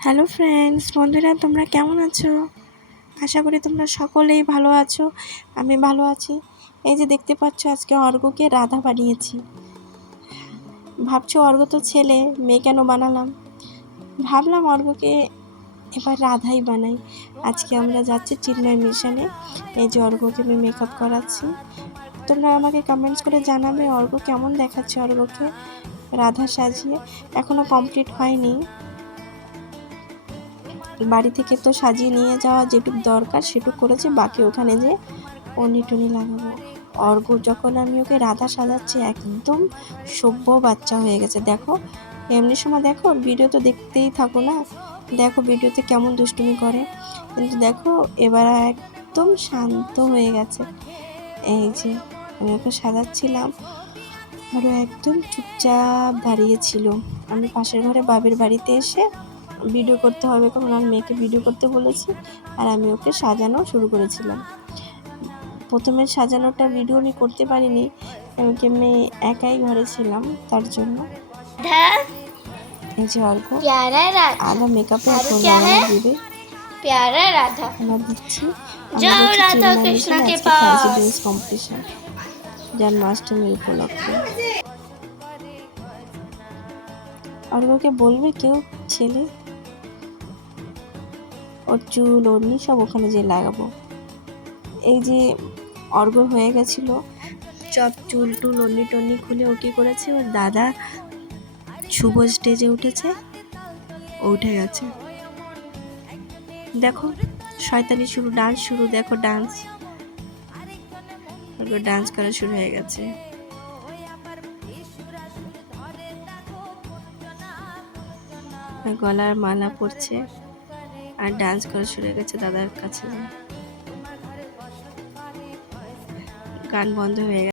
Hello friends বন্ধুরা, তোমরা কেমন আছো? আশা করি তোমরা সকলেই ভালো আছো। আমি ভালো আছি। এই যে দেখতে পাচ্ছ, আজকে অর্ঘ্যকে রাধা বানিয়েছি। ভাবছ অর্ঘ্য তো ছেলে, মেয়ে কেন বানালাম? ভাবলাম অর্ঘ্যকে এবার রাধাই বানাই। আজকে আমরা যাচ্ছি চিন্ময় মিশনে। এই যে অর্ঘ্যকে আমি মেকআপ করাচ্ছি। তোমরা আমাকে কমেন্টস করে জানাবে অর্ঘ্য কেমন দেখাচ্ছে অর্ঘ্যকে রাধা সাজিয়ে। এখনও কমপ্লিট হয়নি। বাড়ি থেকে তো সাজিয়ে নিয়ে যাওয়া যেটুকু দরকার সেটুকু করেছি, বাকি ওখানে যে অনি টনি লাগাবো। অর্ঘ যখন আমি ওকে রাধা সাজাচ্ছি, একদম সভ্য বাচ্চা হয়ে গেছে। দেখো, এমনি সময় দেখো ভিডিও তো দেখতেই থাকো না? দেখো ভিডিওতে কেমন দুষ্টুমি করে। কিন্তু দেখো, এবার একদম শান্ত হয়ে গেছে। এই যে, আমি ওকে সাজাচ্ছিলাম। আরও একদম চুপচাপ দাঁড়িয়েছিল আমি পাশের ঘরে বাবির বাড়িতে এসে ভিডিও করতে হবে কারণ আমার মেয়েকে ভিডিও করতে বলেছি আর আমি ওকে সাজানো শুরু করেছিলাম প্রথমে সাজানোটা ভিডিও আমি করতে পারিনি কারণ কি আমি একাই ঘরে ছিলাম তার জন্য राधा এই যে অল্প प्यारा राधा আদা মেকআপে আর এখন क्या है? দিবে प्यारा राधा আমরা দিচ্ছি যাও রাধা কৃষ্ণকে পাস। কম্পিটিশন জন্মাষ্টমীর উপলক্ষে অর্ঘ্যকে বলবে কেউ ছেলে ওর চুল ওড়নি সব ওখানে যে লাগাবো। এই যে অর্ঘ্য হয়ে গেছিল সব চুল টুল ওড়নি টন্নি খুলে ও কী করেছে? ওর দাদা শুভ স্টেজে উঠেছে, ও উঠে গেছে। দেখো, শয়তানি শুরু, ডান্স শুরু, দেখো ডান্স। ডান্স করা শুরু হয়ে গেছে। গলার মালা পরছে। আর ডান্স করে শুরু গেছে দাদার কাছে। গান বন্ধ হয়ে গেছে।